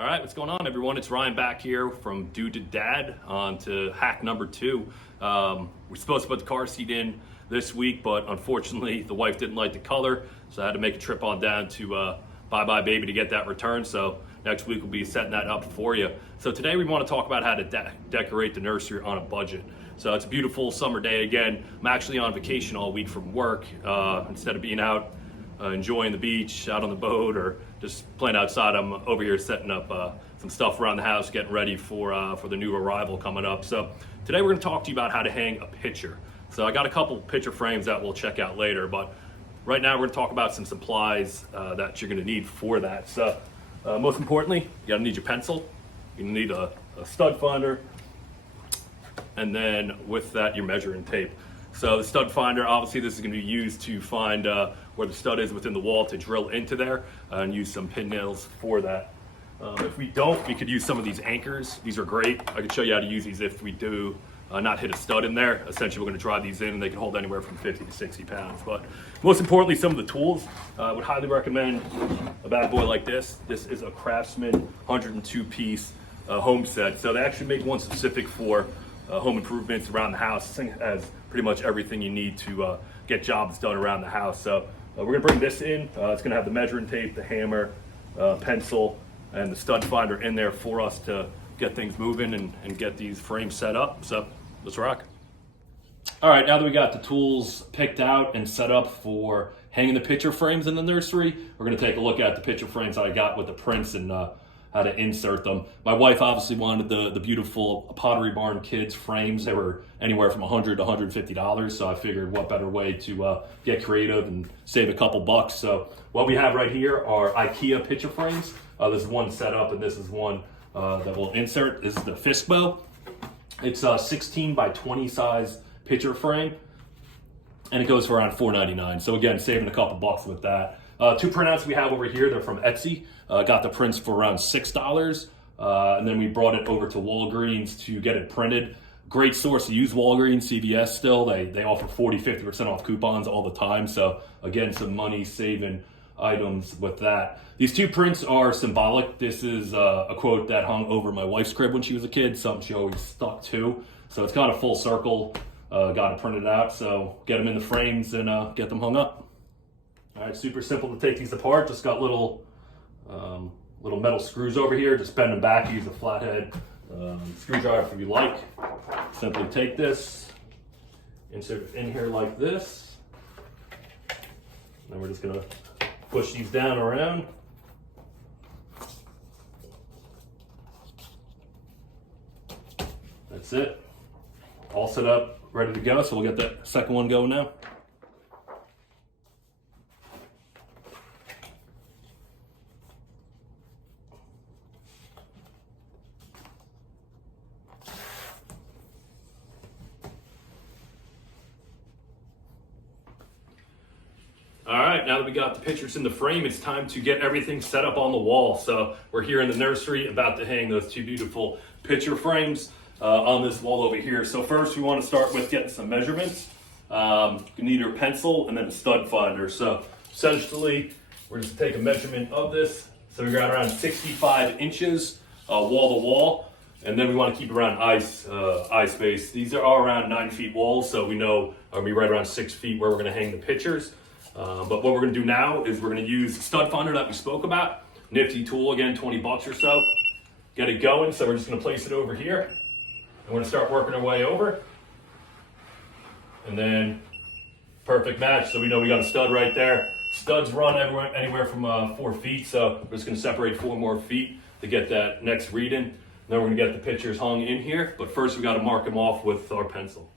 All right, what's going on, everyone? It's Ryan back here from Dude to Dad on to hack number 2. We're supposed to put the car seat in this week, but unfortunately the wife didn't like the color, so I had to make a trip on down to Bye Bye Baby to get that returned. So next week we'll be setting that up for you. So today we want to talk about how to decorate the nursery on a budget. So it's a beautiful summer day again. I'm actually on vacation all week from work. Instead of being out enjoying the beach, out on the boat, or just playing outside, I'm over here setting up some stuff around the house, getting ready for the new arrival coming up. So today we're going to talk to you about how to hang a picture. So I got a couple picture frames that we'll check out later, but right now we're going to talk about some supplies that you're going to need for that. So most importantly, you got to need your pencil, you need a stud finder, and then with that your measuring tape. So the stud finder, obviously this is going to be used to find where the stud is within the wall to drill into there and use some pin nails for that. If we don't, we could use some of these anchors. These are great. I can show you how to use these if we do not hit a stud in there. Essentially, we're going to drive these in and they can hold anywhere from 50 to 60 pounds. But most importantly, some of the tools. I would highly recommend a bad boy like this. This is a Craftsman 102-piece home set. So they actually make one specific for home improvements around the house. This thing has pretty much everything you need to get jobs done around the house. So we're going to bring this in. It's going to have the measuring tape, the hammer, pencil, and the stud finder in there for us to get things moving and get these frames set up. So let's rock. All right, now that we got the tools picked out and set up for hanging the picture frames in the nursery, we're going to take a look at the picture frames I got with the prints and how to insert them. My wife obviously wanted the beautiful Pottery Barn Kids frames. They were anywhere from $100 to $150, so I figured what better way to get creative and save a couple bucks. So what we have right here are Ikea picture frames. This is one set up and this is one that we'll insert. This is the Fishbow. It's a 16 by 20 size picture frame and it goes for around $4.99. So again, saving a couple bucks with that. Two printouts we have over here, they're from Etsy. Got the prints for around $6. And then we brought it over to Walgreens to get it printed. Great source to use, Walgreens, CVS still. They offer 40-50% off coupons all the time. So again, some money saving items with that. These two prints are symbolic. This is a quote that hung over my wife's crib when she was a kid, something she always stuck to. So it's kind of full circle. Got it printed out. So get them in the frames and get them hung up. All right, super simple to take these apart. Just got little metal screws over here. Just bend them back. Use a flathead screwdriver if you like. Simply take this, insert it in here like this. Then we're just gonna push these down around. That's it. All set up, ready to go. So we'll get that second one going now. All right, now that we got the pictures in the frame, it's time to get everything set up on the wall. So we're here in the nursery about to hang those two beautiful picture frames on this wall over here. So first we want to start with getting some measurements. You need your pencil and then a stud finder. So essentially, we're just gonna take a measurement of this. So we got around 65 inches wall to wall. And then we want to keep around eye space. These are around 9 feet walls, so we know are we right around 6 feet where we're gonna hang the pictures. But what we're going to do now is we're going to use the stud finder that we spoke about. Nifty tool, again, 20 bucks or so. Get it going. So we're just going to place it over here. And we're going to start working our way over. And then perfect match. So we know we got a stud right there. Studs run anywhere from 4 feet. So we're just going to separate 4 more feet to get that next reading. Then we're going to get the pictures hung in here. But first we got to mark them off with our pencil.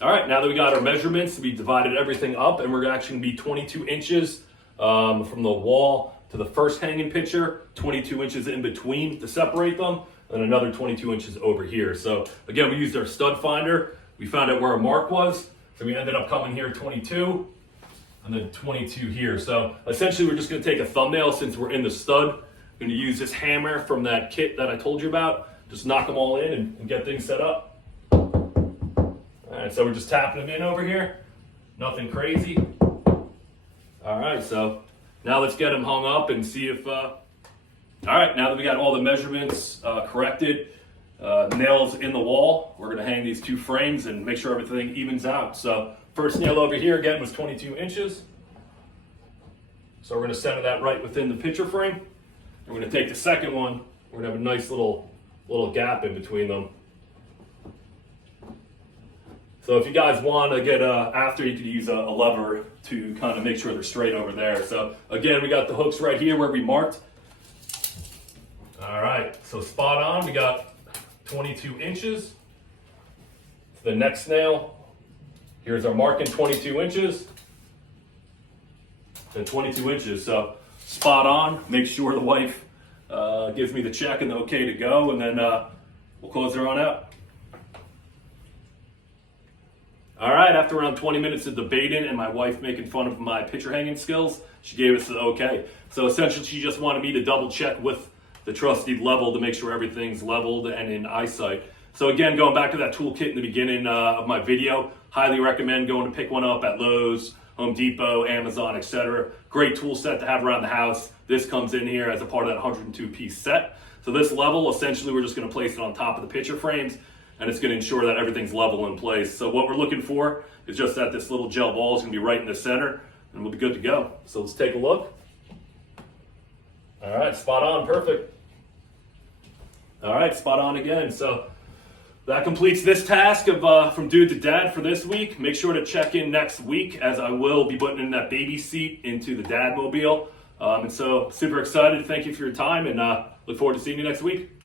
All right, now that we got our measurements, we divided everything up and we're actually gonna be 22 inches from the wall to the first hanging picture, 22 inches in between to separate them, and another 22 inches over here. So again, we used our stud finder. We found out where our mark was. So we ended up coming here 22 and then 22 here. So essentially we're just gonna take a thumbnail since we're in the stud. We're gonna use this hammer from that kit that I told you about. Just knock them all in and get things set up. All right, so we're just tapping them in over here. Nothing crazy. All right, so now let's get them hung up and see if All right, now that we got all the measurements corrected, nails in the wall, we're gonna hang these two frames and make sure everything evens out. So first nail over here again was 22 inches. So we're gonna center that right within the picture frame. We're gonna take the second one, we're gonna have a nice little gap in between them. So if you guys want to get after, you could use a lever to kind of make sure they're straight over there. So again, we got the hooks right here where we marked. All right, so spot on. We got 22 inches. The next nail, here's our marking, 22 inches. And 22 inches, so spot on. Make sure the wife gives me the check and the okay to go, and then we'll close her on out. All right, after around 20 minutes of debating and my wife making fun of my picture hanging skills, she gave us the okay. So essentially, she just wanted me to double check with the trusty level to make sure everything's leveled and in eyesight. So again, going back to that toolkit in the beginning of my video, highly recommend going to pick one up at Lowe's, Home Depot, Amazon, etc. Great tool set to have around the house. This comes in here as a part of that 102-piece set. So this level, essentially, we're just going to place it on top of the picture frames, and it's going to ensure that everything's level in place. So what we're looking for is just that this little gel ball is going to be right in the center, and we'll be good to go. So let's take a look. All right, spot on, perfect. All right, spot on again. So that completes this task of from Dude to Dad for this week. Make sure to check in next week, as I will be putting in that baby seat into the Dad mobile. And so super excited. Thank you for your time, and look forward to seeing you next week.